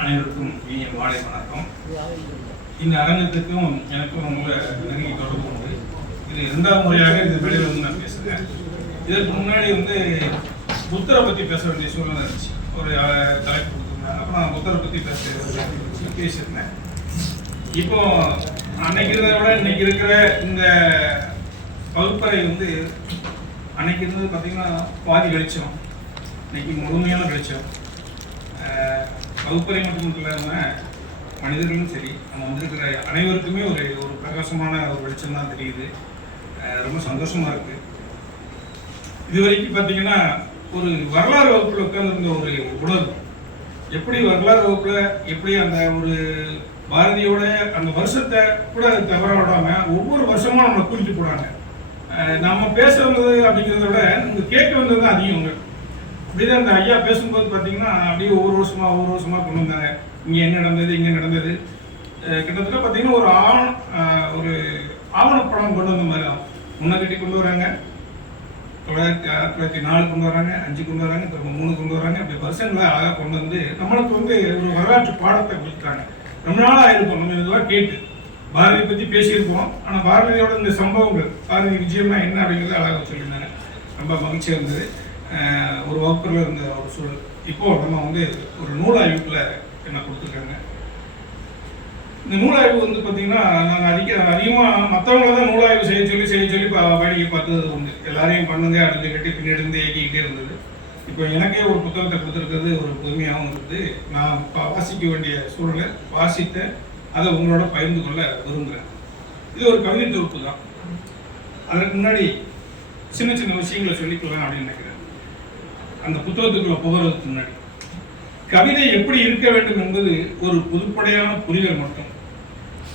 அனைவருக்கும் இனிய மாலை வணக்கம். இந்த அரங்கத்துக்கும் எனக்கும் ரொம்ப நெருங்கி தொடர்பு உண்டு. இது 2வது முறையாக இந்த மேடையில் வந்து நான் பேசுகிறேன். இதற்கு முன்னாடி வந்து புத்தரை பற்றி பேச வேண்டிய சூழ்நிலை இருந்துச்சு. ஒரு தலைப்பு கொடுத்துருந்தாங்க. அப்புறம் நான் புத்தரை பற்றி பேசியிருந்தேன். இப்போ அன்னைக்கு இருந்ததை விட இன்னைக்கு இருக்கிற இந்த வகுப்பறை வந்து அன்னைக்கு இருந்தது பார்த்தீங்கன்னா பாதி வெளிச்சம், இன்னைக்கு முழுமையான வெளிச்சம். வகுப்பறை மட்டும் இல்லாமல் மனிதர்களும் சரி, நம்ம வந்திருக்கிற அனைவருக்குமே ஒரு ஒரு பிரகாசமான ஒரு வெளிச்சம் தான் தெரியுது. ரொம்ப சந்தோஷமாக இருக்குது. இது வரைக்கும் பார்த்தீங்கன்னா ஒரு வரலாறு வகுப்பில் உட்கார்ந்துருந்த ஒரு உணர்வு, எப்படி வரலாறு வகுப்பில் எப்படி அந்த ஒரு பாரதியோட அந்த வருஷத்தை கூட தவற விடாமல் ஒவ்வொரு வருஷமும் நம்மளை குறித்து போடாங்க. நம்ம பேச வந்தது அப்படிங்கிறத விட இங்கே கேட்க வந்தது தான் அதிகம். அப்படிதான் அந்த ஐயா பேசும்போது பார்த்தீங்கன்னா அப்படியே ஒவ்வொரு வருஷமா கொண்டு வந்தாங்க. இங்கே என்ன நடந்தது, இங்கே நடந்தது. கிட்டத்தட்ட பார்த்தீங்கன்னா ஒரு ஆவணப்படம் கொண்டு வந்த மாதிரி தான். முன்னக்கட்டி கொண்டு வராங்க, 1904 கொண்டு வராங்க, 5 கொண்டு வராங்க, திரும்ப 3 கொண்டு வராங்க. அப்படி வருஷங்களை அழகாக கொண்டு வந்து நம்மளுக்கு வந்து ஒரு வரலாற்று பாடத்தை கொடுத்துட்டாங்க. ரொம்ப நாளாக ஆயிருக்கும் நம்ம இதெல்லாம் கேட்டு பாரதியை பற்றி பேசியிருப்போம். ஆனால் பாரதியோட இந்த சம்பவங்கள், பாரதி விஜயம்னா என்ன அப்படிங்கிறத அழகாக சொல்லியிருந்தாங்க. ரொம்ப மகிழ்ச்சியாக இருந்தது. ஒரு வகுப்பில் இருந்த ஒரு சூழல். இப்போது நம்ம வந்து ஒரு நூலாய்வுக்குள்ள என்ன கொடுத்துருக்காங்க. இந்த நூலாய்வு வந்து பார்த்தீங்கன்னா நாங்கள் அதிகமாக மற்றவங்கள தான் நூலாய்வு செய்ய சொல்லி வேடிக்கை பார்த்தது உண்டு. எல்லாரையும் பண்ணுங்க அப்படின்னு கட்டி பின்னாடி இருந்து இயக்கிக்கிட்டே இருந்தது. இப்போ எனக்கே ஒரு புத்தகத்தை கொடுத்துருக்கிறது ஒரு புதுமையாகவும் இருக்குது. நான் வாசிக்க வேண்டிய சூழலை வாசித்த அதை உங்களோட பகிர்ந்து கொள்ள விரும்புகிறேன். இது ஒரு கவிதை தொகுப்பு தான். அதற்கு முன்னாடி சின்ன சின்ன விஷயங்களை சொல்லிக்கலாம் அப்படின்னு நினைக்கிறேன். அந்த புத்தகத்துக்குள்ள போகிறதுக்கு முன்னாடி கவிதை எப்படி இருக்க வேண்டும் என்பது ஒரு பொதுப்படையான புரிதல் மட்டும்.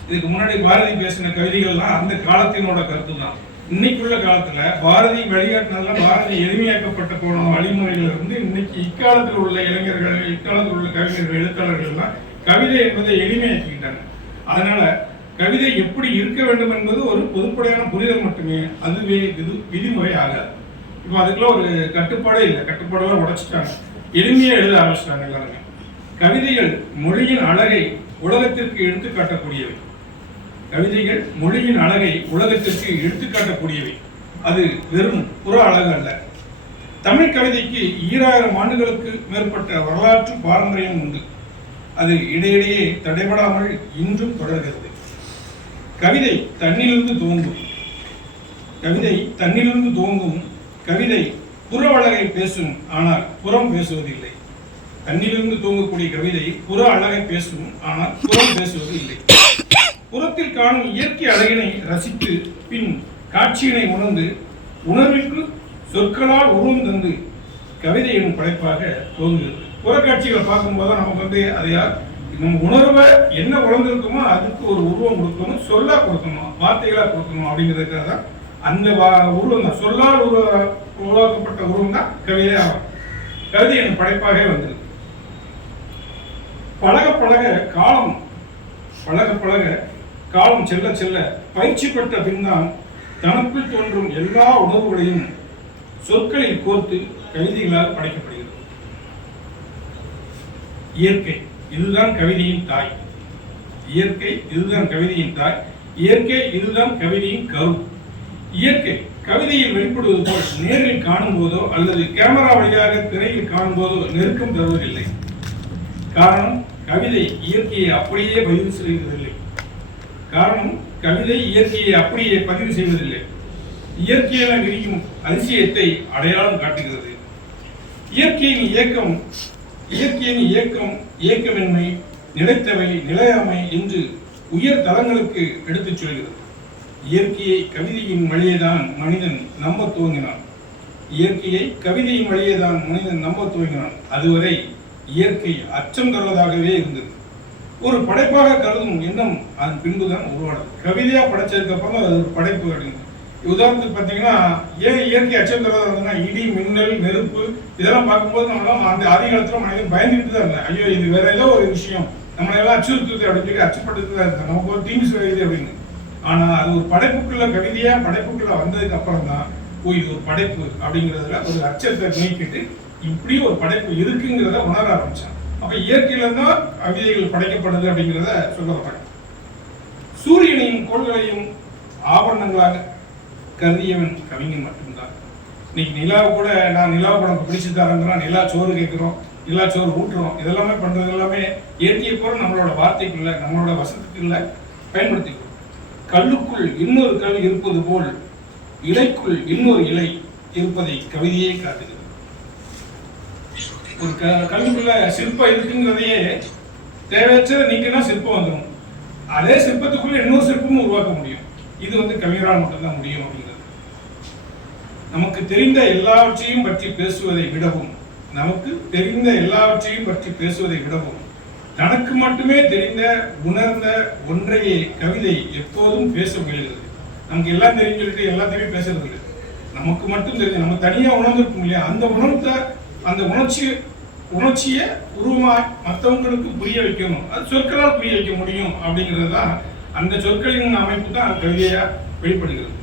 இதுக்கு முன்னாடி பாரதி பேசின கவிதைகள்லாம் அந்த காலத்தினோட கருத்து தான். இன்னைக்குள்ள காலத்துல பாரதி வழிகாட்டினால பாரதி எளிமையாக்கப்பட்ட போன வழிமுறைகள் இருந்து இன்னைக்கு இக்காலத்தில் உள்ள இளைஞர்கள், இக்காலத்தில் உள்ள கவிஞர்கள், எழுத்தாளர்கள் எல்லாம் கவிதை என்பதை எளிமையாக்கிக்கிட்டாங்க. அதனால கவிதை எப்படி இருக்க வேண்டும் என்பது ஒரு பொதுப்படையான புரிதல் மட்டுமே, அதுவே விதிமுறை ஆகாது. இப்போ அதுக்கெல்லாம் ஒரு கட்டுப்பாடே இல்லை. கட்டுப்பாடெல்லாம் உடைச்சிட்டாங்க, எளிமையாக எழுத ஆரம்பிச்சிட்டாங்க எல்லாருமே. கவிதைகள் மொழியின் அழகை உலகத்திற்கு எடுத்துக்காட்டக்கூடியவை. கவிதைகள் மொழியின் அழகை உலகத்திற்கு எடுத்துக்காட்டக்கூடியவை. அது வெறும் புற அழகு அல்ல. தமிழ் கவிதைக்கு 2000 ஆண்டுகளுக்கு மேற்பட்ட வரலாற்று பாரம்பரியம் உண்டு. அது இடையிடையே தடைபடாமல் இன்றும் தொடர்கிறது. கவிதை தன்னிலிருந்து துவங்கும். கவிதை புற அழகை பேசும், ஆனால் புறம் பேசுவதில்லை. தன்னிலிருந்து தூங்கக்கூடிய கவிதை புற அழகை பேசும், ஆனால் புறம் பேசுவது இல்லை. புறத்தில் காணும் இயற்கை அழகினை ரசித்து பின் காட்சியினை உணர்ந்து உணர்விற்கு சொற்களால் உருவம் தந்து கவிதை எனும் படைப்பாக துவங்குகிறது. புறக்காட்சிகளை பார்க்கும்போது நமக்கு வந்து அதையா நம்ம உணர்வை என்ன உணர்ந்திருக்குமோ அதுக்கு ஒரு உருவம் கொடுக்கணும், சொல்லா கொடுக்கணும், வார்த்தைகளா கொடுக்கணும். அப்படிங்கிறதுக்காக தான் அந்த உருவம் தான், சொல்லால் உருவாக்கப்பட்ட உருவம் தான் கவிதை ஆகும். கவிதை எனும் படைப்பாக வந்தது. பழக காலம் செல்ல செல்ல பயிற்சி பெற்ற பின்தான் தனக்குள் தோன்றும் எல்லா உணர்வுகளையும் சொற்களில் கோர்த்து கவிதைகளால் படைக்கப்படுகிறது. இயற்கை இதுதான் கவிதையின் தாய். இயற்கை இதுதான் கவிதையின் கரு. இயற்கை கவிதையில் வெளிப்படுவது போல் நேரில் காணும் போதோ அல்லது கேமரா வழியாக திரையில் காணும் போதோ நெருக்கம் தருவதில்லை. காரணம் கவிதை இயற்கையை அப்படியே பதிவு செய்வதில்லை. இயற்கையென விரியும் அதிசயத்தை அடையாளம் காட்டுகிறது. இயற்கையின் இயக்கமின்மை, நிலைத்தவை, நிலையாமை என்று உயர் தளங்களுக்கு எடுத்துச் சொல்கிறது. இயற்கையை கவிதையின் வழியேதான் மனிதன் நம்ப துவங்கினான். அதுவரை இயற்கை அச்சம் தருவதாகவே இருந்தது. ஒரு படைப்பாக கருதும் எண்ணம் அதன் பின்புதான் உருவானது. கவிதையா படைச்சதுக்கு அப்புறம் அது ஒரு படைப்பு அப்படிங்கிறது. உதாரணத்துக்கு பார்த்தீங்கன்னா ஏன் இயற்கை அச்சம் தருவதாக இருந்ததுன்னா இடி, மின்னல், நெருப்பு இதெல்லாம் பார்க்கும்போது நம்மளாம் அந்த ஆதி காலத்துல மனிதன் பயந்துக்கிட்டு தான் இருந்தேன். ஐயோ இது வேற ஏதோ ஒரு விஷயம் நம்மளை எல்லாம் அச்சுறுத்துது அப்படின்னு சொல்லி அச்சப்பட்டு தான் இருந்தேன், நமக்கு ஒரு தீங்கு செய்யுது அப்படின்னு. ஆனா அது ஒரு படைப்புக்குள்ள கவிதையா படைப்புக்குள்ள வந்ததுக்கு அப்புறம் தான் இது ஒரு படைப்பு அப்படிங்கிறதுல ஒரு அச்சத்தை நீக்கிட்டு இப்படியும் ஒரு படைப்பு இருக்குங்கிறத உணர ஆரம்பிச்சான். அப்ப இயற்கையில தான் கவிதைகள் படைக்கப்படுது அப்படிங்கிறத சொல்ல வர்றாங்க. சூரியனையும் கோள்களையும் ஆபரணங்களாக கருதியவன் கவிஞன் மட்டும்தான். இன்னைக்கு நிலாவை கூட நான் நிலாவை படம் பிடிச்சு தரங்கிறோம், நிலா சோறு கேட்கிறோம், நிலா சோறு ஊட்டுறோம், இதெல்லாமே பண்றது எல்லாமே இயற்கையை போல நம்மளோட வார்த்தைக்குள்ள நம்மளோட வசனத்துக்குள்ள பயன்படுத்திக்கிறோம். கல்லுக்குள் இன்னொரு கல் இருப்பது போல் இலைக்குள் இன்னொரு இலை இருப்பதை கவிதையே காட்டுகிறது. ஒரு கல்லுக்குள்ள சிற்பம் இருக்குங்கிறதையே தேவையற்ற நீக்கினா சிற்பம் வந்துடும். அதே சிற்பத்துக்குள்ள இன்னொரு சிற்பமும் உருவாக்க முடியும். இது கவிஞரால் மட்டும்தான் முடியும் அப்படிங்கிறது. நமக்கு தெரிந்த எல்லாவற்றையும் பற்றி பேசுவதை விடவும் தனக்கு மட்டுமே தெரிந்த உணர்ந்த ஒன்றையே கவிதை எப்போதும் பேச முயல்கிறது. நமக்கு எல்லாம் தெரியும் சொல்லிட்டு எல்லாத்தையுமே பேசுறது இல்லை. நமக்கு மட்டும் தெரிஞ்சு நம்ம தனியா உணர்ந்திருக்கும் இல்லையா, அந்த உணர்ச்சியை உருவமா மற்றவங்களுக்கு புரிய வைக்கணும். அது சொற்களால் புரிய வைக்க முடியும் அப்படிங்கிறது தான் அந்த சொற்களின் அமைப்பு தான் கவிதையா வெளிப்படுகிறது.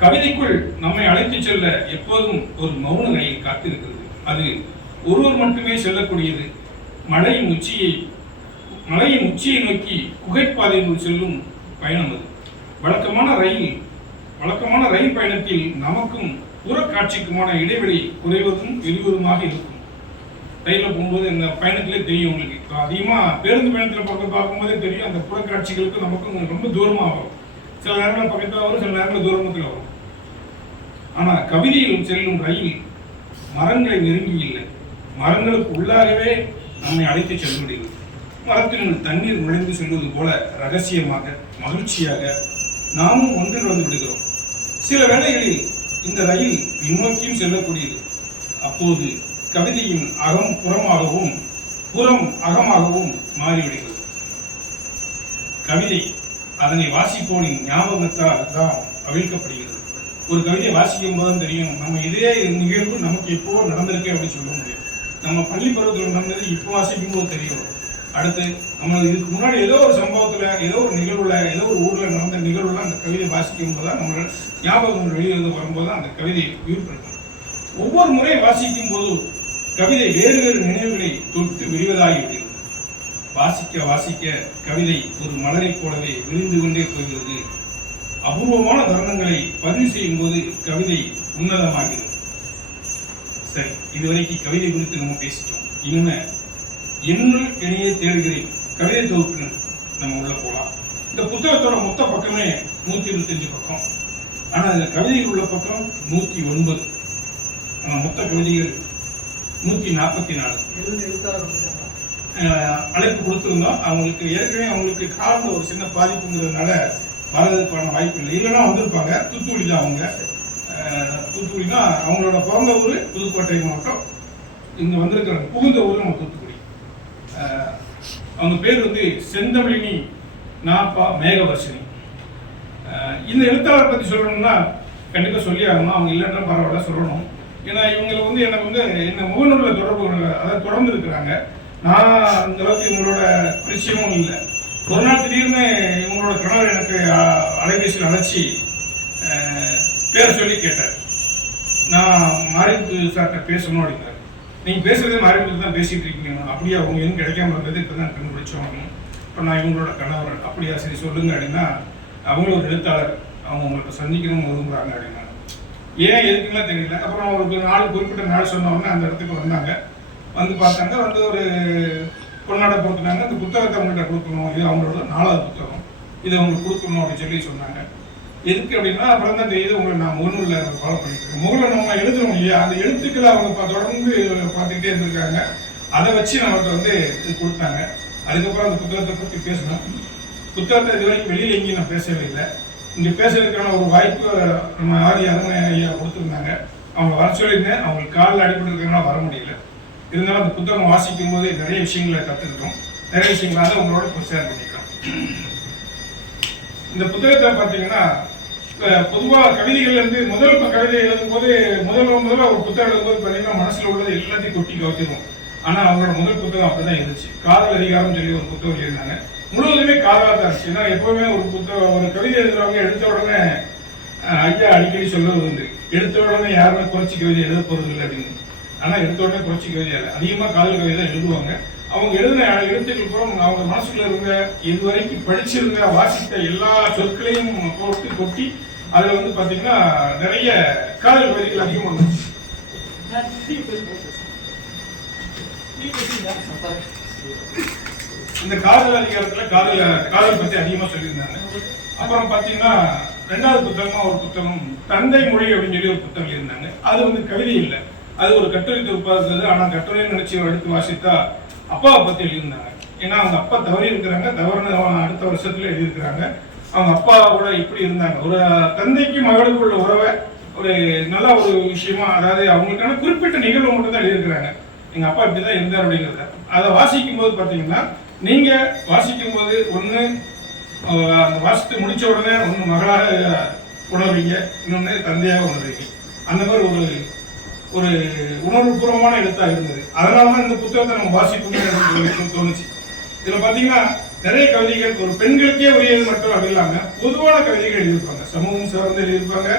கவிதைக்குள் நம்மை அழைத்து செல்ல எப்போதும் ஒரு மௌன ரயில் காத்திருக்கிறது. அது ஒருவர் மட்டுமே செல்லக்கூடியது. மலையின் உச்சியை நோக்கி குகைப்பாதையில் செல்லும் பயணம் அது. வழக்கமான ரயில் பயணத்தில் நமக்கும் புறக்காட்சிக்குமான இடைவெளி குறைவதும் விரிவதுமாக இருக்கும். ரயிலில் போகும்போது இந்த பயணத்திலே தெரியும் உங்களுக்கு. இப்போ அதிகமாக பேருந்து பயணத்தில் பார்க்கும்போதே தெரியும், அந்த புறக்காட்சிகளுக்கு நமக்கும் ரொம்ப தூரமாக வரும். சில நேரங்களில் பக்கத்தில் வரும், சில நேரங்களில் தூரத்தில் வரும். ஆனால் கவிதையில் செல்லும் ரயில் மரங்களை நெருங்கி இல்லை, மரங்களுக்கு உள்ளாகவே நம்மை அழைத்து செல்வதில்லை. மரத்தில் தண்ணீர் நுழைந்து செல்வது போல ரகசியமாக மகிழ்ச்சியாக நாமும் ஒன்றில் வந்து விடுகிறோம். சில வேளைகளில் இந்த ரயில் பின்னோக்கியும் செல்லக்கூடியது. அப்போது கவிதையின் அகம் புறமாகவும் புறம் அகமாகவும் மாறிவிடுகிறது. கவிதை அதனை வாசிப்போனின் ஞாபகத்தால் தான் அவிழ்க்கப்படுகிறது. ஒரு கவிதையை வாசிக்கும் போது தெரியும் நம்ம இதே நிகழ்வு நமக்கு எப்போ நடந்திருக்கு அப்படின்னு சொல்ல முடியும். நம்ம பள்ளி பருவத்தில் நடந்தது இப்போ வாசிக்கும் போது தெரியும். அடுத்து நம்ம இதுக்கு முன்னாடி ஏதோ ஒரு சம்பவத்துல, ஏதோ ஒரு நிகழ்வுல, ஏதோ ஒரு ஊர்ல நடந்த நிகழ்வுல அந்த கவிதை வாசிக்கும் போது தான் நம்மளோட ஞாபகம் வெளியே வந்து வரும்போது அந்த கவிதையை உயிர்ப்படுத்தும். ஒவ்வொரு முறை வாசிக்கும் போது கவிதை வேறு வேறு நினைவுகளை தொட்டு விரிவதாகிவிடுகிறது. வாசிக்க வாசிக்க கவிதை ஒரு மலரை போலவே விரிந்து கொண்டே போகிறது. அபூர்வமான தருணங்களை பதிவு செய்யும் போது கவிதை உன்னதமாகிறது. சரி, இதுவரைக்கும் கவிதை குறித்து நம்ம பேசிட்டோம். இனிமே என்னுள் இணையே தேடுகிறேன் கவிதை தொகுப்பு நம்ம உள்ள போகலாம். இந்த புத்தகத்தோட மொத்த பக்கமே 125 பக்கம். ஆனால் இந்த கவிதைகள் உள்ள பக்கம் 109. ஆனால் மொத்த கவிதைகள் 144. அழைப்பு கொடுத்துருந்தோம். அவங்களுக்கு காலில் ஒரு சின்ன பாதிப்புங்கிறதுனால வரதுக்கான வாய்ப்பு இல்லை. இல்லைன்னா வந்திருப்பாங்க. தூத்துக்குடி தான் அவங்க. தூத்துக்குடினா அவங்களோட பிறந்த ஊர் புதுக்கோட்டை மாவட்டம். இங்கே வந்திருக்கிறாங்க. புகுந்த ஊர் நம்ம தூத்துக்குடி. அவங்க பேர் செந்தமிழினி நாப்பா மேகவர்ஷினி. இந்த எழுத்தாளரை பற்றி சொல்லணும்னா கண்டிப்பாக சொல்லி ஆகணும். அவங்க இல்லைன்னா பரவாயில்ல சொல்லணும். ஏன்னா இவங்களை எனக்கு என்ன முகநூலில் தொடர்ந்து இருக்கிறாங்க. நான் அந்த அளவுக்கு இவங்களோட பரிச்சயமும் இல்லை. ஒரு நாள் திடீர்னு இவங்களோட கணவர் எனக்கு அலைபேசியில் அழைச்சி பேரை சொல்லி கேட்டார். நான் மாரிமுத்து சார்கிட்ட பேசணும் அப்படின்னாரு. நீங்கள் பேசுறதே மாரிமுத்து தான் பேசிகிட்டு இருக்கீங்க. அப்படியே அவங்க எதுவும் கிடைக்காம இருந்தது இப்போ தான் கண்டுபிடிச்சோம். இப்போ நான் இவங்களோட கணவர். அப்படியா, சரி சொல்லுங்க அப்படின்னா, அவங்களும் ஒரு எழுத்தாளர், அவங்க உங்களுக்கு சந்திக்கணும்னு விரும்புகிறாங்க அப்படின்னா. ஏன் எதுக்குலாம் தெரியல. அப்புறம் ஒரு குறிப்பிட்ட நாள் சொன்னோடனே அந்த இடத்துக்கு வந்தாங்க. வந்து பார்த்தாங்க. ஒரு பொன்னாடை கொடுத்துனாங்க. அந்த புத்தகத்தை அவங்கள்ட்ட கொடுக்கணும், இது அவங்களோட 4வது புத்தகம், இதை அவங்களுக்கு கொடுக்கணும் அப்படின்னு சொன்னாங்க. எதுக்கு அப்படின்னா, அப்புறம் தான் தெரியுது உங்களை நான் முகநூலில் ஃபாலோ பண்ணிக்கிறேன். முகநூல் நம்ம எழுதுறோம் இல்லையா, அந்த எழுத்துக்களை அவங்க தொடர்ந்து பார்த்துக்கிட்டே இருந்திருக்காங்க. அதை வச்சு நம்மகிட்ட இது கொடுத்தாங்க. அதுக்கப்புறம் அந்த புத்தகத்தை பற்றி பேசணும். புத்தகத்தை இது வரைக்கும் வெளியில் எங்கேயும் நான் பேசவே இல்லை. இங்கே பேசுறதுக்கான ஒரு வாய்ப்பு நம்ம அருமை ஐயா கொடுத்துருந்தாங்க. அவங்க வர சொல்லியிருந்தேன். அவங்களுக்கு காலில் அடிப்பட்டு இருக்கிறதுனால வர முடியல. இருந்தாலும் அந்த புத்தகம் வாசிக்கும் போது நிறைய விஷயங்களை கற்றுக்கிட்டோம். நிறைய விஷயங்களாக உங்களோட ஷேர் பண்ணிக்கிறோம். இந்த புத்தகத்தை பார்த்தீங்கன்னா, பொதுவாக கவிதைகள்லேருந்து முதல் கவிதை எழுதும் போது முதல்ல ஒரு புத்தகம் எழுதும்போது பார்த்தீங்கன்னா மனசில் உள்ளது எல்லாத்தையும் கொட்டி கவத்திடுவோம். ஆனால் அவங்களோட முதல் புத்தகம் அப்படிதான் இருந்துச்சு. காதல் அதிகாரம் சொல்லி ஒரு புத்தகம் எழுதினாங்க. முழுவதுமே காதலாக தான் இருந்துச்சு. ஏன்னா எப்பவுமே ஒரு கவிதை எழுதுறவங்க எடுத்த உடனே ஐயா அடிக்கடி சொல்றது உண்டு, எடுத்த உடனே யாருமே புரட்சி கவிதை எழுத போறது இல்லை அப்படின்னு. ஆனா எடுத்த உடனே புரட்சி கவிதை இல்லை, அதிகமா காதல் கவிதை தான் எழுதுவாங்க. அவங்க எழுதின எழுத்துக்கள் கூட அவங்க மனசுக்குள்ள இருந்த இதுவரைக்கும் படிச்சிருந்த வாசித்த எல்லா சொற்களையும் போட்டு கொட்டி அதுல வந்து பாத்தீங்கன்னா நிறைய காதல் கவிதைகள் அதிகமாக இருந்துச்சு. இந்த காதல் அதிகாரத்துல காதல் பத்தி அதிகமா சொல்லியிருந்தாங்க. அப்புறம் பாத்தீங்கன்னா 2வது புத்தகமா ஒரு புத்தகம் தந்தை மொழி அப்படின்னு சொல்லி ஒரு புத்தகம் இருந்தாங்க. அது வந்து கவிதை இல்லை, அது ஒரு கட்டுரை தொகுப்பா இருந்தது. ஆனா கட்டுரை நினைச்சு எடுத்து வாசித்தா அப்பாவை பத்தி எழுதியிருந்தாங்க. ஏன்னா அவங்க அப்பா தவறி இருக்கிறாங்க, தவறுன அடுத்த வருஷத்துல எழுதியிருக்கிறாங்க. அவங்க அப்பாவோட இப்படி இருந்தாங்க, ஒரு தந்தைக்கு மகளுக்கு உள்ள உறவை ஒரு நல்ல ஒரு விஷயமா, அதாவது அவங்களுக்கான குறிப்பிட்ட நிகழ்வு மட்டும் தான் எழுதியிருக்கிறாங்க. எங்க அப்பா இப்படிதான் இருந்தார் அப்படிங்கிறத. அதை வாசிக்கும் போது பாத்தீங்கன்னா, நீங்க வாசிக்கும் போது ஒண்ணு அந்த வாசித்து முடிச்ச உடனே ஒண்ணு மகளாக உணர்வீங்க, இன்னொன்னு தந்தையாக உணர்வீங்க. அந்த மாதிரி ஒரு ஒரு உணர்வுபூர்வமான எழுத்தாக இருந்தது. அதனாலதான் இந்த புத்தகத்தை நம்ம வாசிக்கணும்னு தோணுச்சு. இதுல பாத்தீங்கன்னா நிறைய கவிதைகள் ஒரு பெண்களுக்கே உரியது மட்டும் அப்படி இல்லாம பொதுவான கவிதைகள் எழுதியிருப்பாங்க, சமூகம் சார்ந்து எழுதியிருப்பாங்க,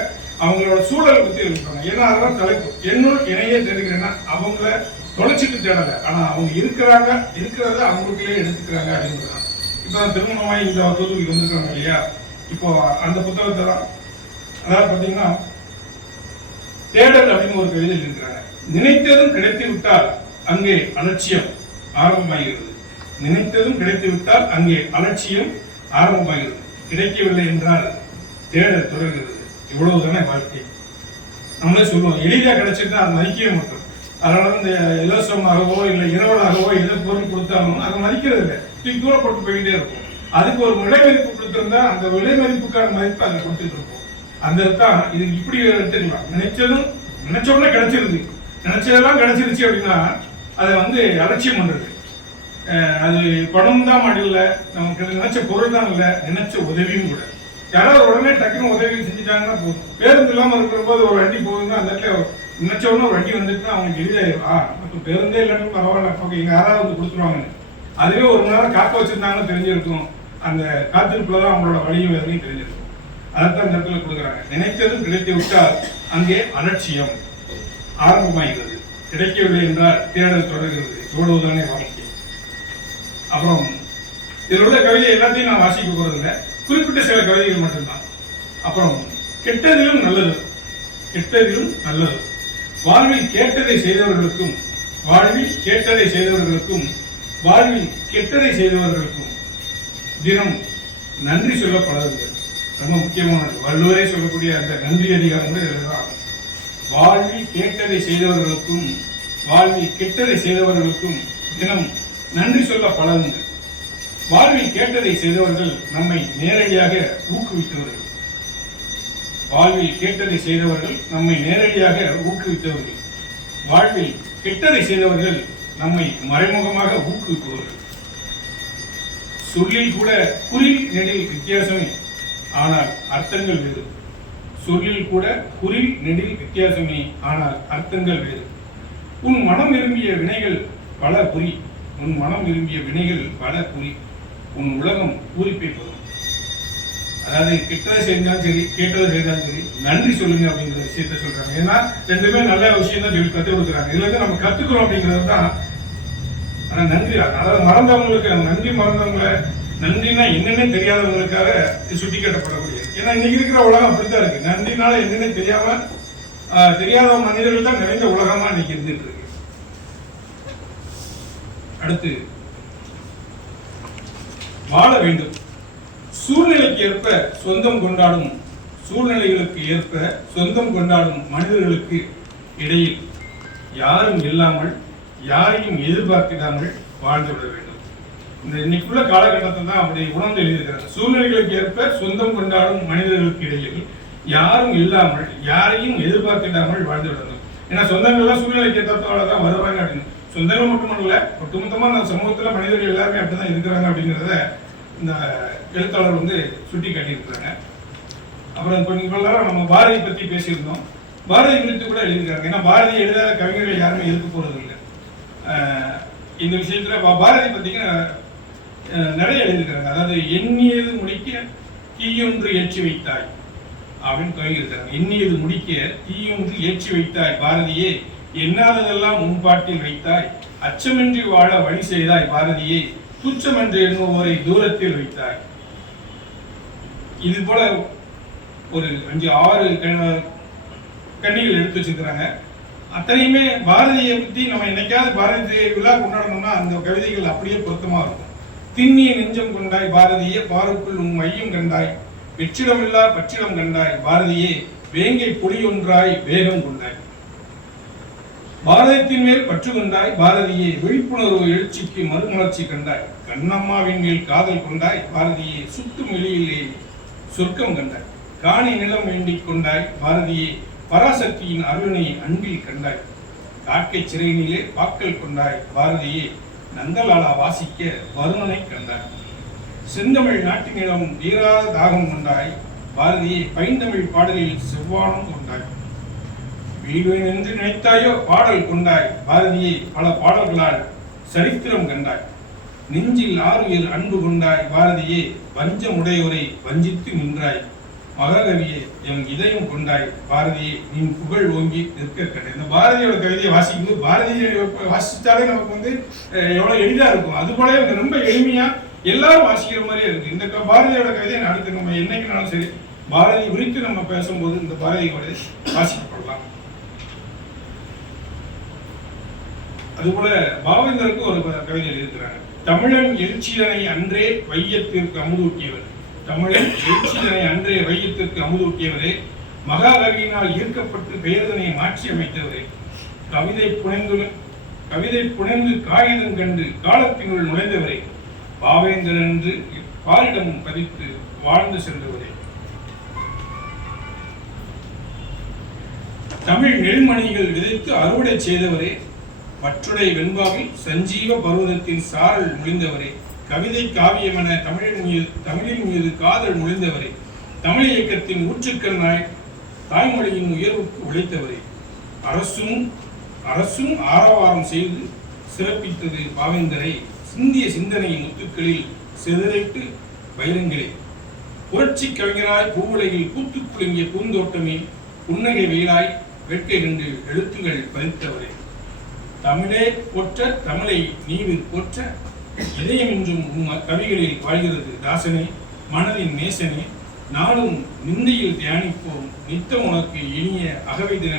அவங்களோட சூழலை பத்தி எழுதியிருப்பாங்க. ஏன்னா அதெல்லாம் தலைப்பு என்னுள் இணையே தெரிஞ்சுக்கிறேன்னா அவங்கள தொலைச்சிட்டு தேடலை, ஆனா அவங்க இருக்கிறத அவங்களுக்குள்ளே எடுத்துக்கிறாங்க அப்படிங்கிறதான். இப்போ திருமணமாய் இந்த தூத்துக்குடி வந்துருக்காங்க இல்லையா, இப்போ அந்த புத்தகத்தை தான் அதாவது பாத்தீங்கன்னா தேடல் அப்படின்னு ஒரு கவிதை இருக்கிறாங்க. நினைத்ததும் கிடைத்து விட்டால் அங்கே அலட்சியம் ஆரம்பமாகிறது. நினைத்ததும் கிடைத்து விட்டால் அங்கே அலட்சியம் ஆரம்பமாகிறது. கிடைக்கவில்லை என்றால் தேடல் தொடர்கிறது. இவ்வளவுதானே வாழ்க்கை. நம்மளே சொல்லுவோம், எளிதாக கிடைச்சிருந்தா அது மதிக்கவே மாட்டோம். அதனால இந்த இலவசமாகவோ இல்லை இரவலாகவோ எதை பொருள் கொடுத்தாலும் அதை மதிக்கிறது இல்லை, தூரப்பட்டு போயிட்டே இருக்கும். அதுக்கு ஒரு விலை மதிப்பு கொடுத்திருந்தா அந்த விலை மதிப்புக்கான மதிப்பு அதை கொடுத்துட்டு இருக்கும். அந்த தான் இது இப்படி எடுத்துக்கலாம். நினைச்ச உடனே கிடைச்சிருது, நினைச்சதெல்லாம் கிடைச்சிருச்சு அப்படின்னா அதை வந்து அலட்சியம் பண்றது. அது பணம் தான் மாடல, நமக்கு நினைச்ச பொருள் தான் இல்லை, நினைச்ச உதவியும் கூட. யாராவது உடனே டக்குன்னு உதவி செஞ்சுட்டாங்கன்னா போதும். பேருந்து இல்லாம இருக்கிற போது ஒரு வண்டி போகுதுன்னா அந்த இடத்துல நினைச்ச உடனே ஒரு வண்டி வந்துட்டுனா அவங்களுக்கு எளிதாயிரும். பேருந்தே இல்லைன்னு பரவாயில்ல, இங்க யாராவது வந்து கொடுத்துருவாங்கன்னு. அதுவே ஒரு மணி நேரம் காக்க வச்சிருந்தாங்கன்னு தெரிஞ்சிருக்கும். அந்த காத்திருப்புலதான் அவங்களோட வழியும் வேதனையும் தெரிஞ்சிருக்கும். அதைத்தான் இந்த இடத்துல கொடுக்குறாங்க. நினைத்ததும் கிடைத்து விட்டால் அங்கே அலட்சியம் ஆரம்பமாகிறது. கிடைக்கவில்லை என்றால் தேடல் தொடர்கிறது. இவ்வளவுதானே வாழ்க்கை. அப்புறம் இதில் உள்ள கவிதை எல்லாத்தையும் நான் வாசிக்க போறதில்லை, குறிப்பிட்ட சில கவிதைகள் மட்டும்தான். அப்புறம் கெட்டதிலும் நல்லது, கெட்டதிலும் நல்லது. வாழ்வில் கேட்டதை செய்தவர்களுக்கும் வாழ்வில் கெட்டதை செய்தவர்களுக்கும் தினம் நன்றி சொல்ல பழகுங்கள். ரொம்ப முக்கியமானது. வள்ளுவரே சொல்லக்கூடிய அந்த நன்றி அதிகாரம் கூட இதுதான். வாழ்வில் கேட்டதை செய்தவர்களுக்கும் வாழ்வில் கெட்டதை செய்தவர்களுக்கும் தினம் நன்றி சொல்ல பழகுங்கள். வாழ்வில் கேட்டதை செய்தவர்கள் நம்மை நேரடியாக ஊக்குவித்தவர்கள். வாழ்வில் கேட்டதை செய்தவர்கள் நம்மை நேரடியாக ஊக்குவித்தவர்கள். வாழ்வில் கெட்டதை செய்தவர்கள் நம்மை மறைமுகமாக ஊக்குவிப்பவர்கள். சொல்லில் கூட குறில் நெடில் வித்தியாசமே, ஆனால் அர்த்தங்கள் வேறு. சொல்லில் கூட குறில் நெடில் வித்தியாசமே, ஆனால் அர்த்தங்கள் வேறு. உன் மனம் விரும்பிய வினைகள் பல குறி, உன் மனம் விரும்பிய வினைகள் பல குறி, உன் உலகம் பூரிப்பை பெறும். அதாவது கெட்டதை செஞ்சாலும் சரி, கேட்டதை செய்தாலும் சரி, நன்றி சொல்லுங்க அப்படிங்கிற விஷயத்த சொல்றாங்க. ஏன்னா ரெண்டுமே நல்ல விஷயம் தான் சொல்லி கற்றுக் கொடுக்குறாங்க. இதுல இருந்து நம்ம கத்துக்கிறோம் அப்படிங்கிறது தான். ஆனா நன்றி, அதாவது மறந்தவங்களுக்கு நன்றி, மறந்தவங்களை நன்றினா என்னன்னே தெரியாதவங்களுக்காக சுட்டி காட்டப்படக்கூடியது. ஏன்னா இன்னைக்கு இருக்கிற உலகம் அப்படித்தான் இருக்கு. நன்றினால என்னன்னே தெரியாத மனிதர்கள் தான் நிறைந்த உலகமா இன்னைக்கு இருந்துட்டு இருக்கு. அடுத்து வாழ வேண்டும். சூழ்நிலைக்கு ஏற்ப சொந்தம் கொண்டாடும் சூழ்நிலைகளுக்கு ஏற்ப சொந்தம் கொண்டாடும் மனிதர்களுக்கு இடையில் யாரும் இல்லாமல் யாரையும் எதிர்பார்க்காமல் வாழ்ந்து விட வேண்டும். இந்த இன்னைக்குள்ள காலகட்டத்தை தான் அப்படி உணர்ந்து எழுதியிருக்கிறாங்க. சூழ்நிலைகளுக்கு ஏற்ப சொந்தம் கொண்டாடும் மனிதர்களுக்கு இடையில் யாரும் இல்லாமல் யாரையும் எதிர்பார்க்காமல் வாழ்ந்து விடணும். ஏன்னா சொந்தங்கள்லாம் சூழ்நிலைக்கு ஏற்றத்தோட தான் வருவாங்க அப்படின்னு. சொந்தங்கள் மட்டுமல்ல, ஒட்டுமொத்தமா நம்ம சமூகத்துல மனிதர்கள் எல்லாருமே அப்படிதான் இருக்கிறாங்க அப்படிங்கிறத இந்த எழுத்தாளர் வந்து சுட்டி காட்டியிருக்கிறாங்க. அப்புறம் இப்போ நீங்கள் நம்ம பாரதியை பற்றி பேசியிருந்தோம். பாரதி குறித்து கூட எழுதியிருக்காங்க. ஏன்னா பாரதி எழுதாத கவிஞர்கள் யாருமே இருக்க போறது இல்லை. இந்த விஷயத்துல பாரதி பார்த்தீங்கன்னா நிறைய எழுதியிருக்கிறாங்க. அதாவது எண்ணியது முடிக்க தீயொன்று ஏற்றி வைத்தாய், அப்படின்னு துவங்கியிருக்கிறாங்க. எண்ணியது முடிக்க தீயொன்று ஏற்றி வைத்தாய் பாரதியே, எண்ணாததெல்லாம் முன்பாட்டில் வைத்தாய், அச்சமின்றி வாழ வழி செய்தாய் பாரதியே, துச்சமென்று எண்ணுவோரை தூரத்தில் வைத்தாய். இது போல ஒரு 5-6 கண்ணிகள் எடுத்து வச்சிருக்கிறாங்க. அத்தனையுமே பாரதியை பற்றி நம்ம என்னைக்காவது பாரதி விழா கொண்டாடணும்னா அந்த கவிதைகள் அப்படியே பொருத்தமா இருக்கும். திண்ணிய நெஞ்சம் கொண்டாய் பாரதியே, பாருக்குள் உன் மையம் கண்டாய், வெற்றிடமில்லா பற்றிடம் கண்டாய் பாரதியே, வேங்கை புலி ஒன்றாய் வேகம் கொண்டாய். பாரதத்தின் மேல் பற்று கொண்டாய் பாரதியே, விழிப்புணர்வு எழுச்சிக்கு மறுமலர்ச்சி கண்டாய், கண்ணம்மாவின் மேல் காதல் கொண்டாய் பாரதியே, சுட்டு வெளியிலே சொர்க்கம் கண்டாய், காணி நிலம் வேண்டிக் கொண்டாய் பாரதியே, பராசக்தியின் அருணை அன்பில் கண்டாய், காக்கை சிறையினிலே பாக்கல் கொண்டாய் பாரதியே, நந்தலாலா வாசிக்க வருணனை கண்டாய், செந்தமிழ் நாட்டினிடம் தீராத தாகம் கொண்டாய் பாரதியே, பைந்தமிழ் பாடலில் செவ்வானம் கொண்டாய், வீடுவேன் என்று நினைத்தாயோ பாடல் கொண்டாய் பாரதியே, பல பாடல்களால் சரித்திரம் கண்டாய், நெஞ்சில் ஆறுயிர் அன்பு கொண்டாய் பாரதியே, வஞ்சமுடையோரை வஞ்சித்து நின்றாய், மகாகவியே எம் இதயம் கொண்டாய் பாரதியே, நின் புகழ் ஓங்கி நிற்க கண்டாய். இந்த பாரதியோட கவிதையை வாசிக்கும்போது பாரதியை வாசித்தாலே நமக்கு எவ்வளவு எளிதா இருக்கும். அது போல ரொம்ப எளிமையா எல்லாரும் வாசிக்கிற மாதிரியே இருக்கு. இந்த பாரதியோட கவிதையை அடுத்து நம்ம என்னைக்குனாலும் சரி பாரதி குறித்து நம்ம பேசும்போது இந்த பாரதியோட வாசிக்கப்படலாம். அதுபோல பாவேந்தருக்கு ஒரு கவிதை எழுதியிருக்கிறாங்க. தமிழன் எழுச்சியனை அன்றே வையத்திற்கு அமுதூட்டியவர், தமிழன் எழுச்சியனை அன்றே வையத்திற்கு அமுதூட்டியவரே, மகாகவியினால் ஈர்க்கப்பட்டு பெயர்தனை மாற்றி அமைத்தவரே, கவிதை புனைந்து காகிதம் கண்டு காலத்தினுள் நுழைந்தவரே, பாவேந்தர் என்று பாரிடம் பதித்து வாழ்ந்து சென்றவரே, தமிழ் நெல்மணிகள் விதைத்து அறுவடை செய்தவரே, பற்றுடை வெண்பாவில் சஞ்சீவ பர்வதத்தின் சாரல் நுழைந்தவரே, கவிதை காவியம் என தமிழின் மீது காதல் நுழைந்தவரே, தமிழ் இயக்கத்தின் ஊற்றுக்கண்ணாய் தாய்மொழியின் உயர்வுக்கு உழைத்தவரே, அரசும் ஆரவாரம் செய்து சிறப்பித்தது பாவேந்தரை, சிந்திய சிந்தனையின் முத்துக்களில் சிதறிட்டு வைரங்களே, புரட்சி கவிஞராய் பூவுலகில் பூத்து குலுங்கிய பூந்தோட்டமே, புன்னகை வெயிலாய் வேட்கை கண்டு எழுத்துகள் பதித்தவரே, தமிழே போற்ற தமிழை நீவி போற்ற இதயம் என்றும் கவிகளில் வாழ்கிறது தாசனே, மனதின் நேசனே, நானும் நிந்தையில் தியானிப்போம் நித்தம் உனக்கு இனிய அகவை தின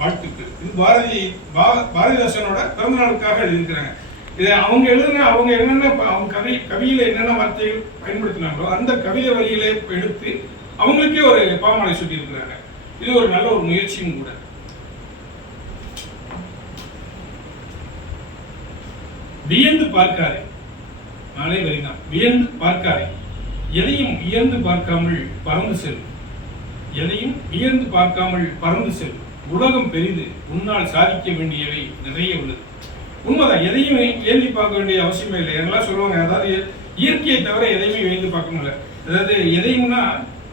வாழ்த்துக்கள். இது பாரதிதாசனோட பிறந்த நாளுக்காக எழுதியிருக்கிறாங்க. இதை அவங்க என்னென்ன அவங்க கவியில என்னென்ன வார்த்தைகள் பயன்படுத்தினாங்களோ அந்த கவிதை வரியிலே எடுத்து அவங்களுக்கே ஒரு பாமாலை சுட்டி இருக்கிறாங்க. இது ஒரு நல்ல ஒரு முயற்சியும் கூட. வியந்து பார்க்காதே, நாளை வரிதான். வியந்து பார்க்காதே, எதையும் வியந்து பார்க்காமல் பறந்து செல்லும், எதையும் வியந்து பார்க்காமல் பறந்து செல்லும். உலகம் பெரிது, உன்னால் சாதிக்க வேண்டியவை நிறைய உள்ளது. உண்மைதான், எதையும் ஏந்தி பார்க்க வேண்டிய அவசியமே இல்லை. எல்லாம் சொல்லுவாங்க, அதாவது இயற்கையை தவிர எதையுமே வேந்து பார்க்கணும். அதாவது எதையும்னா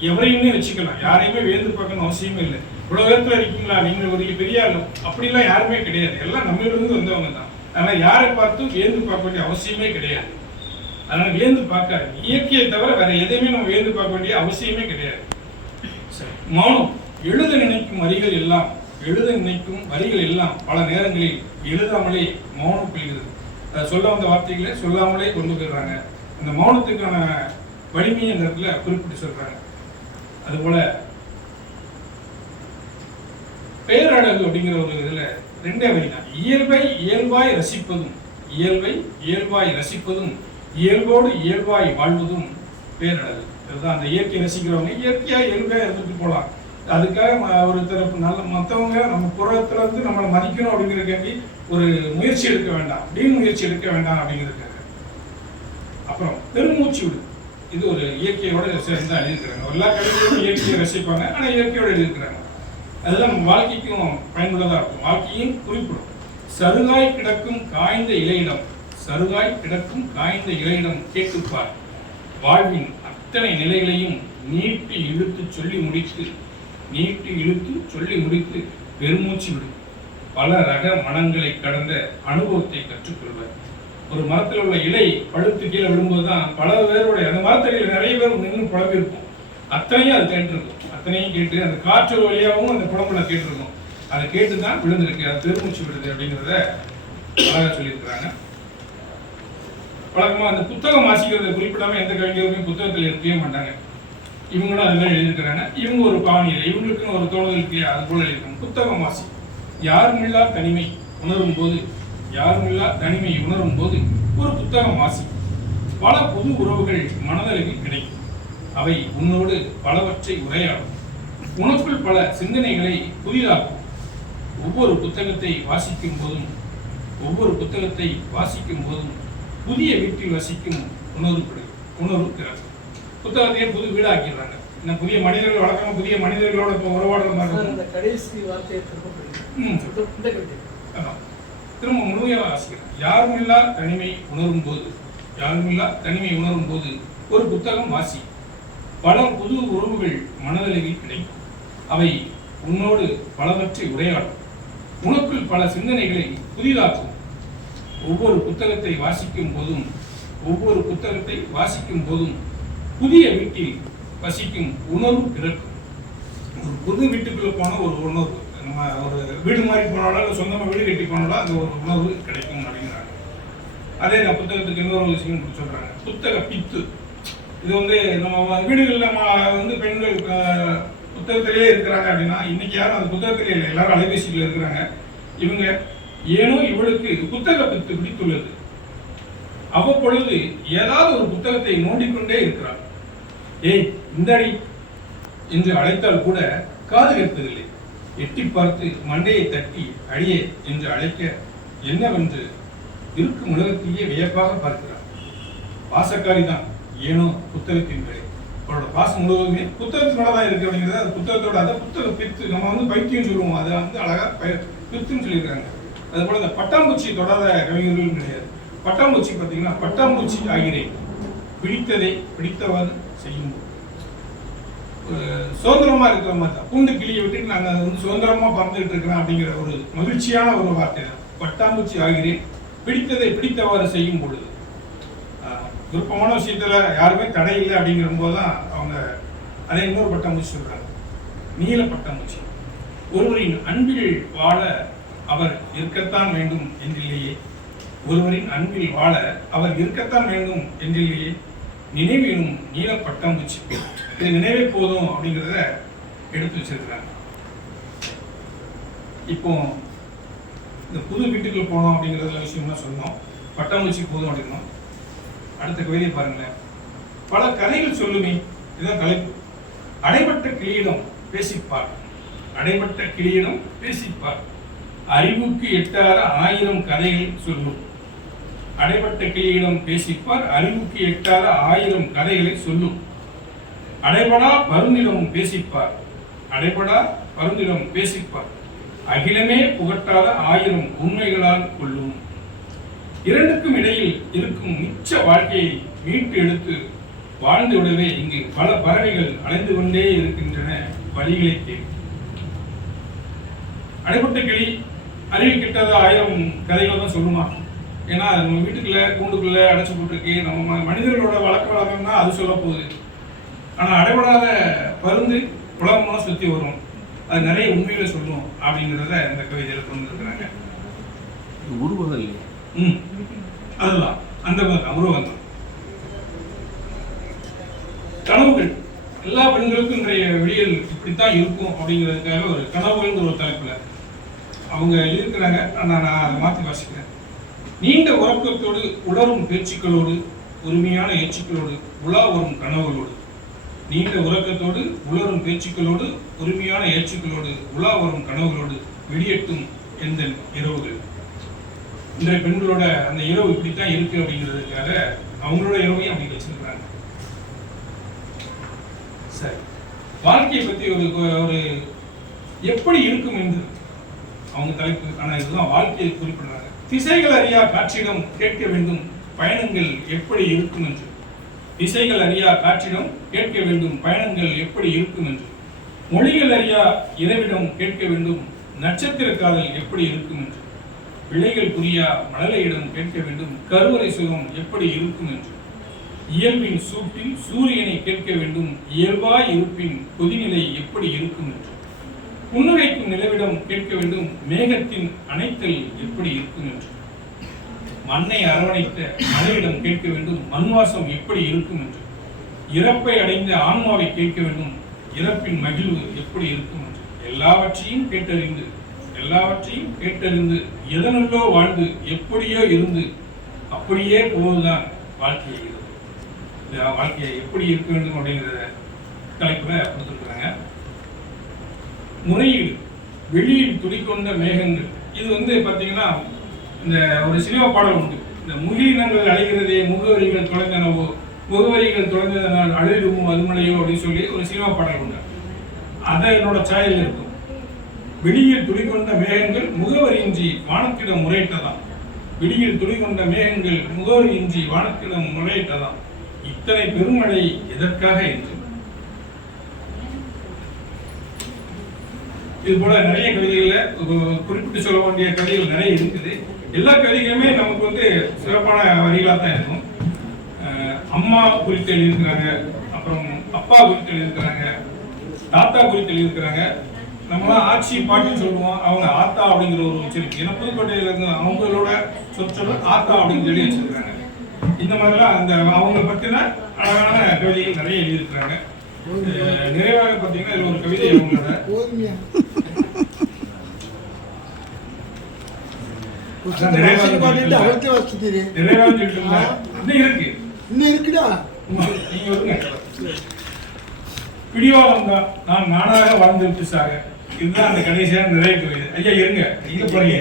எவரையுமே வச்சுக்கலாம், யாரையுமே வேந்து பார்க்கணும் அவசியமே இல்லை. இவ்வளவு உயரத்துல இருக்கீங்களா, நீங்கள் ஒரு பெரிய ஆளும் அப்படிலாம் யாருமே கிடையாது. எல்லாம் நம்மளிருந்து வந்தவங்க தான். அதனால யாரை பார்த்தும் வேந்து பார்க்க வேண்டிய அவசியமே கிடையாது. அதனால வேந்து பார்க்காது, இயற்கையை தவிர வேற எதையுமே நம்ம வேந்து பார்க்க வேண்டிய அவசியமே கிடையாது. மௌனம், எழுத நினைக்கும் வரிகள் எல்லாம் பல நேரங்களில் எழுதாமலே மௌனம் பெறுகிறது. சொல்ல வந்த வார்த்தைகளை சொல்லாமலே கொண்டு போயிடுறாங்க. அந்த மௌனத்துக்கான வலிமையை இந்த இடத்துல குறிப்பிட்டு சொல்றாங்க. அதுபோல பேரழகு அப்படிங்கிற ஒரு இதுல ரெண்டே வரி தான். இயல்பாய் ரசிப்பதும் இயல்போடு இயல்பாய் வாழ்வதும் பேரழகு. அதுதான் அந்த இயற்கையை ரசிக்கிறவங்க இயற்கையா இயல்பாக இருந்துட்டு போகலாம். அதுக்காக ஒரு தரப்பு நல்ல மற்றவங்க நம்ம புறத்துல இருந்து நம்மளை மதிக்கணும் அப்படிங்கிறதுக்காண்டி ஒரு முயற்சி எடுக்க வேண்டாம், முயற்சி எடுக்க வேண்டாம் அப்படிங்கிறதுக்காக. அப்புறம் பெருமூச்சு விடு, இது ஒரு இயற்கையோட சேர்ந்து எழுதியிருக்கிறாங்க. எல்லா கவிதையும் இயற்கையை ரசிப்பாங்க, ஆனால் இயற்கையோடு எழுதியிருக்கிறாங்க. அதுதான் நம்ம வாழ்க்கைக்கும் பயனுள்ளதாக இருக்கும், வாழ்க்கையும் குறிப்பிடும். சருகாய் கிடக்கும் காய்ந்த இலையிடம் கேட்டுப்பார், வாழ்வின் அத்தனை நிலைகளையும் நீட்டி இழுத்து சொல்லி முடித்து பெருமூச்சு விடும். பல ரக மனங்களை கடந்த அனுபவத்தை கற்றுக்கொள்வார். ஒரு மரத்தில் உள்ள இலை பழுத்து கீழே விடும்போது தான் பல பேருடைய அந்த மரத்தடியில் நிறைய பேர் நின்று பழகிருப்போம். அத்தனையும் அது கேட்டிருக்கும். அத்தனையும் கேட்டு அந்த காற்று வழியாகவும் அந்த குழம்புல கேட்டிருக்கும். அதை கேட்டு தான் விழுந்திருக்கு, அது பெருமூச்சு விடுது அப்படிங்கிறத அழகாக சொல்லியிருக்கிறாங்க. வழக்கமாக அந்த புத்தகம் வாசிக்கிறத குறிப்பிடாம எந்த கவிஞருமே புத்தகத்தில் இருக்கவே மாட்டாங்க. இவங்களும் அது மாதிரி எழுதியிருக்கிறாங்க. இவங்க ஒரு பாணியில் இவங்களுக்குன்னு ஒரு தோணுதல் இருக்கு, அது போல எழுதியிருக்காங்க. புத்தகம் வாசி. யாருமில்லா தனிமை உணரும் போது ஒரு புத்தகம் வாசி. பல புது உறவுகள் மனதளவில் கிடைக்கும். அவை உன்னோடு பலவற்றை உரையாடும். உனக்குள் பல சிந்தனைகளை புதிதாக்கும். ஒவ்வொரு புத்தகத்தை வாசிக்கும் போதும் புதிய வீட்டில் வசிக்கும் உணர்வு பிறகு புத்தகத்தையே புது வீடாக்கிடுறாங்க. இன்னும் புதிய மனிதர்கள் வழக்கமாக புதிய மனிதர்களோட உறவாடுற மாதிரி கடைசி வார்த்தையை திரும்ப முழுமையாக வாசிக்கிறேன். யாருமில்லா தனிமை உணரும் போது ஒரு புத்தகம் வாசி. பல புது உறவுகள் மனதளவில் கிடைக்கும். அவை உன்னோடு பலவற்றை உரையாடும். உனக்குள் பல சிந்தனைகளை புதிதாக்கும். ஒவ்வொரு புத்தகத்தை வாசிக்கும் போதும் புதிய வீட்டில் வசிக்கும் உணர்வு பிறக்கும். ஒரு புது வீட்டுக்குள்ள போன ஒரு உணர்வு, நம்ம ஒரு வீடு மாதிரி போனாலும் இல்லை சொந்தமாக வீடு கட்டி போனாலும் அந்த ஒரு உணர்வு கிடைக்கும் அப்படிங்கிறாங்க. அதே நான் புத்தகத்துக்கு இன்னொரு விஷயம் சொல்றாங்க, புத்தக பித்து. இது நம்ம வீடுகளில் நம்ம பெண்கள் புத்தகத்திலே இருக்கிறாங்க அப்படின்னா, இன்னைக்கு யாரும் அந்த புத்தகத்திலே இல்லை, எல்லாரும் அலைபேசியில் இருக்கிறாங்க. இவங்க ஏனோ இவளுக்கு புத்தக பித்து பிடித்துள்ளது. அவ்வப்பொழுது ஏதாவது ஒரு புத்தகத்தை நோண்டிக்கொண்டே இருக்கிறாள். ஏய் இந்தடி என்று அழைத்தால் கூட காது கேட்பதில்லை. எட்டி பார்த்து மண்டையை தட்டி அடியே என்று அழைக்க என்னவென்று இருக்கும் உலகத்தையே வியப்பாக பார்க்கிறார். பாசக்காரி தான், ஏனோ புத்தகத்தின் மேலே அவரோட பாசம் முழுவதுமே புத்தகத்தினோட தான் இருக்கு அப்படிங்கிறது. அது புத்தகத்தோட அதை புத்தக பித்து நம்ம பைத்தியம் சொல்லுவோம், அதை அழகா பித்துன்னு சொல்லியிருக்காங்க. அது போல இந்த பட்டாம்பூச்சி தொடாத கவிஞர்களும் கிடையாது. பட்டாம்பூச்சி பார்த்தீங்கன்னா, பட்டாம்பூச்சி ஆகிறேன் பிடித்ததை பிடித்தவாறு செய்யும். சுதந்திரமா இருக்கிற மாதிரி தான், கூண்டு கிளியை விட்டு நாங்கள் சுதந்திரமா பறந்துகிட்டு இருக்கிறோம் அப்படிங்கிற ஒரு மகிழ்ச்சியான ஒரு வார்த்தை தான். பட்டாம்பூச்சி ஆகிறேன் பிடித்ததை பிடித்தவாறு செய்யும் பொழுது. விருப்பமான விஷயத்துல யாருமே தடை இல்லை அப்படிங்கிற போதுதான் அவங்க அதை இன்னொரு பட்டாம்பூச்சி சொல்றாங்க, நீல பட்டாம்பூச்சி. ஒருவரின் அன்பில் வாழ அவர் இருக்கத்தான் வேண்டும் என்றில்லையே. நினைவினும் நீல பட்டாம்பூச்சி. இது நினைவே போதும் அப்படிங்கிறத எடுத்து வச்சிருக்கிறாங்க. இப்போ இந்த புது வீட்டுக்குள்ள போனோம் அப்படிங்கிறதுல விஷயம்லாம் சொன்னோம். பட்டாம்பூச்சி போதும் அப்படின்னோம். அடுத்த கவிதையை பாருங்களேன். பல கதைகள் சொல்லுமே, இதுதான் தலைப்பு. அடைபட்ட கிளியிடம் பேசிப்பார். அறிவுக்கு எட்டாத 1000 கதைகள் சொல்லும். அடைபட்ட கிளியிடம் பேசிப்பார், அறிவுக்கு எட்டாத 1000 கதைகளை சொல்லும். அடைபடா பருந்திடம் பேசிப்பார், அகிலமே புகட்டாத 1000 உண்மைகளால் கொள்ளும். இரண்டுக்கும் இடையில் இருக்கும் மிச்ச வாழ்க்கையை மீட்டு எடுத்து வாழ்ந்து விடவே இங்கு பல பறவைகள் அலைந்து கொண்டே இருக்கின்றன வழிகளை தேடி. அடைபட்ட கிளி அறிவு கிட்டாத 1000 கதைகள் தான் சொல்லுமா? ஏன்னா நம்ம வீட்டுக்குள்ள கூண்டுக்குள்ள அடைச்சு போட்டுருக்கு. நம்ம மனிதர்களோட வழக்கம்னா அது சொல்ல போகுது. ஆனா அடைபடாத பருந்து உலகமெல்லாம் சுத்தி வரும், அது நிறைய உண்மைகளை சொல்லும் அப்படிங்கிறத இந்த கவிதையில கொண்டு இருக்கிறாங்க. உருவங்கள் அதுதான் அந்த உருவம் தான். கனவுகள் எல்லா பெண்களுக்கும் இன்றைய விடியல் இப்படித்தான் இருக்கும் அப்படிங்கிறதுக்காக ஒரு கனவுகள்ங்கிற ஒரு தலைப்புல அவங்க இருக்கிறாங்க. நான் அதை மாற்றி வாசிக்கிறேன். நீண்ட உறக்கத்தோடு உலரும் பேச்சுக்களோடு உரிமையான ஏச்சுக்களோடு உலா வரும் கனவுகளோடு. நீண்ட உறக்கத்தோடு உலரும் பேச்சுக்களோடு உரிமையான ஏச்சுக்களோடு உலா வரும் கனவுகளோடு விடியட்டும் எந்த இரவுகள். இன்றைய பெண்களோட அந்த இரவு இப்படித்தான் இருக்கு அப்படிங்கிறதுக்காக அவங்களோட இரவையும் அப்படி வச்சிருக்கிறாங்க. சரி, வாழ்க்கையை பத்தி ஒரு எப்படி இருக்கும் என்று அவங்க தலைப்பு. ஆனா இதுதான் வாழ்க்கையை குறிப்பிடுறாங்க. திசைகள் அறியா காட்சியிடம் கேட்க வேண்டும் பயணங்கள் எப்படி இருக்கும் என்று. திசைகள் அறியா காட்சியிடம் கேட்க வேண்டும் பயணங்கள் எப்படி இருக்கும் என்று. மொழிகள் அறியா இரவிடம் கேட்க வேண்டும் நட்சத்திர காதல் எப்படி இருக்கும் என்று. பிள்ளைகள் புரியா மழலையிடம் கேட்க வேண்டும் கருவறை சுகம் எப்படி இருக்கும் என்று. இயல்பின் சூட்டில் சூரியனை கேட்க வேண்டும், இயல்பாய் இருப்பின் கொதிநிலை எப்படி இருக்கும் என்று. புன்னகைக்கும் நிலவிடம் கேட்க வேண்டும், மேகத்தின் அணைத்தல் எப்படி இருக்கும் என்று. மண்ணை அரவணைத்த மலையிடம் கேட்க வேண்டும், மண்வாசம் எப்படி இருக்கும் என்று. இறப்பை அடைந்த ஆன்மாவை கேட்க வேண்டும், இறப்பின் மகிழ்வு எப்படி இருக்கும் என்று. எல்லாவற்றையும் கேட்டறிந்து எதனல்லோ வாழ்ந்து எப்படியோ இருந்து அப்படியே போவதுதான் வாழ்க்கை. வாழ்க்கையை எப்படி இருக்க வேண்டும் அப்படிங்கிற தலைப்புல கொடுத்துருக்குறாங்க. முறையீடு, வெளியில் துடிக்கொண்ட மேகங்கள். இது பார்த்தீங்கன்னா இந்த ஒரு சினிமா பாடல் உண்டு. இந்த முகிலினங்கள் அழைகிறதே முகவரிகள் தொலைந்தனவோ, முகவரிகள் தொலைந்ததனால் அழிடுமோ அதுமலையோ அப்படின்னு சொல்லி ஒரு சினிமா பாடல் உண்டு. அதை என்னோட சாயல் இருக்கும். வெளியில் துளிகொண்ட மேகங்கள் முகவரியின்றி வானத்திடம் முறையிட்டதாம். வெளியில் துளிகொண்ட மேகங்கள் முகவரியின்றி வானத்திடம் முறையிட்டதாம். இத்தனை பெருமழை எதற்காக என்று. இது போல நிறைய கவிதைகள்ல குறிப்பிட்டு சொல்ல வேண்டிய கவிதைகள் நிறைய இருக்குது. எல்லா கவிதைகளுமே நமக்கு சிறப்பான வரிகளா தான் இருக்கும். அம்மா குறித்து எழுதியிருக்கிறாங்க, அப்புறம் அப்பா குறித்து எழுதியிருக்கிறாங்க, தாத்தா குறித்து எழுதியிருக்கிறாங்க. நம்மளாம் ஆட்சி பாட்டின்னு சொல்லுவோம், அவங்க ஆத்தா அப்படிங்கிற ஒரு உச்சரிப்பு. ஏன்னா புதுக்கோட்டையில இருந்து அவங்களோட சொற்சொல் ஆத்தா அப்படின்னு சொல்லி வச்சிருக்காங்க. இந்த மாதிரிலாம் அந்த அவங்க பத்தின அழகான கவிதைகள் நிறைய எழுதியிருக்கிறாங்க. நிறைவாக பார்த்தீங்கன்னா இதுல ஒரு கவிதை அவங்களோட பிடிவாதம் தான் நான் நானாக வாழ்ந்துட்டு சாக. இதுதான் அந்த கடைசியான நிறைய கவிதை. ஐயா இருங்க, இங்க போறீங்க.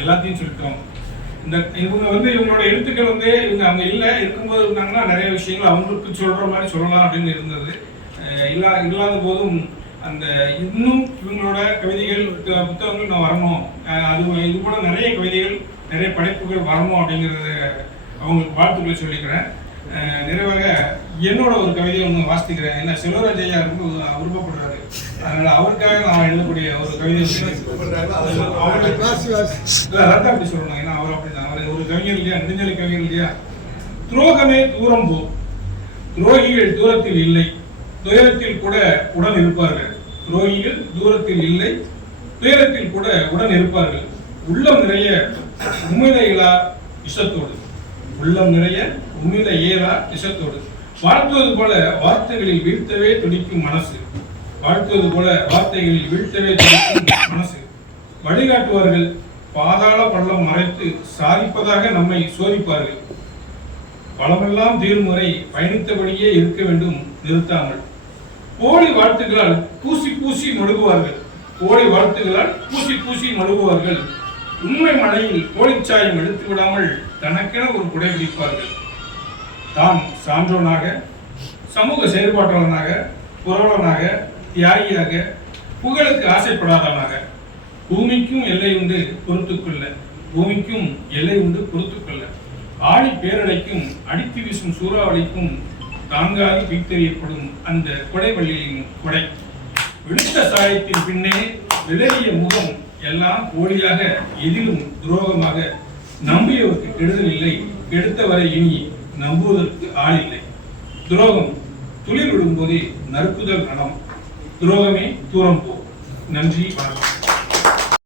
எல்லாத்தையும் சொல்லிட்டோம். இவங்க இவங்களோட எழுத்துக்கள் இவங்க அவங்க இல்லை இருக்கும்போது இருந்தாங்கன்னா நிறைய விஷயங்கள் அவங்களுக்கு சொல்ற மாதிரி சொல்லலாம் அப்படின்னு இருந்தது. இல்லாத போதும் அந்த இன்னும் இவங்களோட கவிதைகள் புத்தகங்கள் நான் வரணும், அது இது போல நிறைய கவிதைகள் நிறைய படைப்புகள் வரணும் அப்படிங்கிறத அவங்களுக்கு வாழ்த்துக்களை சொல்லிக்கிறேன். நிறைவாக என்னோட ஒரு கவிதையை ஒன்று வாசிக்கிறேன். ஏன்னா செல்வராஜ் ஐயா ரொம்ப விருப்பப்படுறாரு, அதனால அவருக்காக நான் எழுதக்கூடிய ஒரு கவிதை ரத்தா அப்படி சொல்லணும். ஏன்னா அவர் அப்படிதான், அவர் ஒரு கவிஞர் இல்லையா, நெடுஞ்செழி கவிஞர் இல்லையா. துரோகமே தூரம் போ, துரோகிகள் தூரத்தில் இல்லை, துயரத்தில் கூட உடன் இருப்பார்கள். துரோகிகள் தூரத்தில் இல்லை, துயரத்தில் கூட உடன் இருப்பார்கள். உள்ளம் நிறைய உமிழைகளா விஷத்தோடு, உள்ளம் நிறைய உமிழ ஏறா விஷத்தோடு. வாழ்த்துவது போல வார்த்தைகளில் வீழ்த்தவே துடிக்கும் மனசு, வாழ்த்துவது போல வார்த்தைகளில் வீழ்த்தவே துடிக்கும் மனசு. வழிகாட்டுவார்கள் பாதாள பள்ளம் மறைத்து சாதிப்பதாக நம்மை சோதிப்பார்கள். பலமெல்லாம் தீர்முறை பயணித்தபடியே இருக்க வேண்டும் நிறுத்தாமல். போலி வாழ்த்துகளால் பூசி பூசி மழுகுவார்கள், போலி வாழ்த்துகளால் பூசி பூசி மழுகுவார்கள். உண்மை மழையில் போலிச்சாயம் எடுத்து விடாமல் தனக்கென ஒரு குடை பிடிப்பார்கள். தான் சான்றோனாக, சமூக செயற்பாட்டாளனாக, புரவலனாக, தியாகியாக, புகழுக்கு ஆசைப்படாதவனாக. பூமிக்கும் எல்லை உண்டு பொறுத்துக்கொள்ள, பூமிக்கும் எல்லை உண்டு பொறுத்துக்கொள்ள. ஆடி பேரடைக்கும் அடித்து வீசும் சூறாவளிக்கும் தாங்காது பிரித்தெறியப்படும் அந்த கொடைவள்ளியின் கொடை. விழுத்த சாயத்தின் பின்னே விலகிய முகம் எல்லாம் போலியாக, எதிலும் துரோகமாக. நம்பியவருக்கு கெடுதல் இல்லை, கெடுத்தவரை இனி நம்புவதற்கு ஆள் இல்லை. துரோகம் துளிர் விடும் போதே நறுக்குதல் ரணம், துரோகமே தூரம் போ. நன்றி, வணக்கம்.